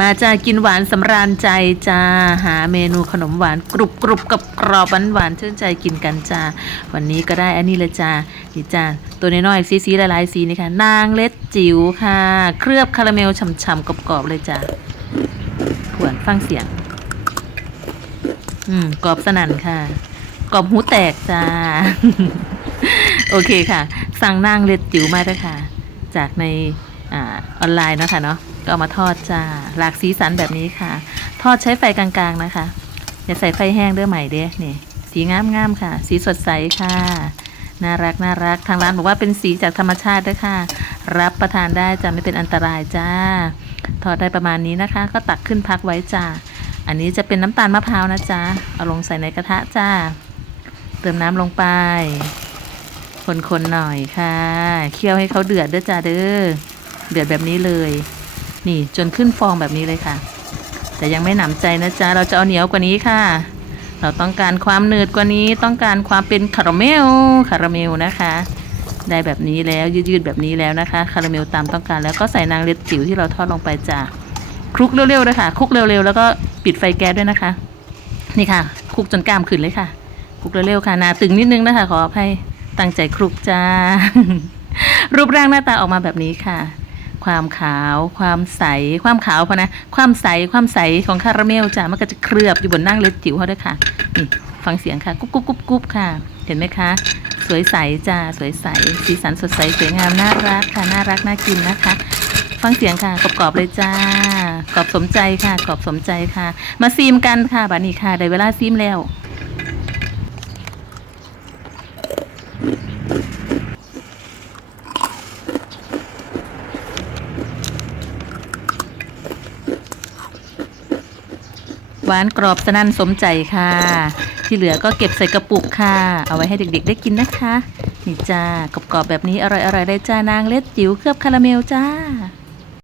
มาจ้ากินหวานสำราญใจจ้าหาเมนูขนมหวานกรุบกรุบกับกรอบหวานหวานชื่นใจกินกันจ้าวันนี้ก็ได้อันนี้เลยจ้านี่จ้าตัวน้อยๆสีสีๆหลายๆสีนี่ค่ะ นางเล็ดจิ๋วค่ะ เคลือบคาราเมลฉ่ำๆกรอบๆเลยจ้าหวนฟังเสียง อืมกรอบสนั่นค่ะ กรอบหูแตกจ้า โอเคค่ะ สั่งนางเล็ดจิ๋วมาด้วยค่ะ จากในอาออนไลน์เนาะค่ะเนาะ ก็เอามาทอดจ้า หลากสีสันแบบนี้ค่ะ ทอดใช้ไฟกลางๆนะคะ อย่าใส่ไฟแห้งเด้อใหม่เด้นี่ สีงามๆค่ะ สีสดใสค่ะ น่ารักน่ารัก ทางร้านบอกว่าเป็นสีจากธรรมชาติด้วยค่ะ รับประทานได้จะไม่เป็นอันตรายจ้า ทอดได้ประมาณนี้นะคะ ก็ตักขึ้นพักไว้จ้า อันนี้จะเป็นน้ำตาลมะพร้าวนะจ๊ะเอาลงใส่ในกระทะจ้า เติมน้ำลงไป คนๆหน่อยค่ะ เคี่ยวให้เขาเดือดเด้อจ้าเด้อ เดือดแบบนี้เลย นี่จนขึ้นฟองแบบนี้เลยค่ะ แต่ยังไม่หนำใจนะจ๊ะ เราจะเอาเหนียวกว่านี้ค่ะ เราต้องการความหนืดกว่านี้ ต้องการความเป็นคาราเมลคาราเมลนะคะ ได้แบบนี้แล้วยืดๆแบบนี้แล้วนะคะคาราเมลตามต้องการแล้วก็ใส่นางเล็ดจิ๋วที่เราทอดลงไปจ้ะคลุกเร็วๆเลยค่ะคลุกเร็วๆแล้วก็ปิดไฟแก๊สด้วยนะคะ นี่ค่ะคลุกจนกล้ามขึ้นเลยค่ะคลุกเร็วๆค่ะนาตึงนิดนึงนะคะขออภัยตั้งใจคลุกจ้ารูปร่างหน้าตาออกมาแบบนี้ค่ะ ความขาว ความใส ความขาวพอนะ ความใส ความใสของคาราเมลจ้ะ มันก็จะเคลือบอยู่บนนั่งเล็ดจิ๋วเขาด้วยค่ะ นี่ ฟังเสียงค่ะ กุ๊บกุ๊บกุ๊บกุ๊บค่ะ เห็นไหมคะ สวยใสจ้าสวยใส สีสันสดใส สวยงาม น่ารักค่ะ น่ารัก น่ากินนะคะ ฟังเสียงค่ะกรอบๆเลยจ้ากรอบสมใจค่ะกรอบสมใจค่ะ มาซีมกันค่ะบัดนี้ค่ะ ได้เวลาซีมแล้ว วานกรอบสนั่นสมใจค่ะ ที่เหลือก็เก็บใส่กระปุกค่ะ เอาไว้ให้เด็กๆ ได้กินนะคะ นี่จ้ากรอบๆแบบนี้อร่อยๆได้จ้านางเล็ดจิ๋วเคลือบคาราเมลจ้า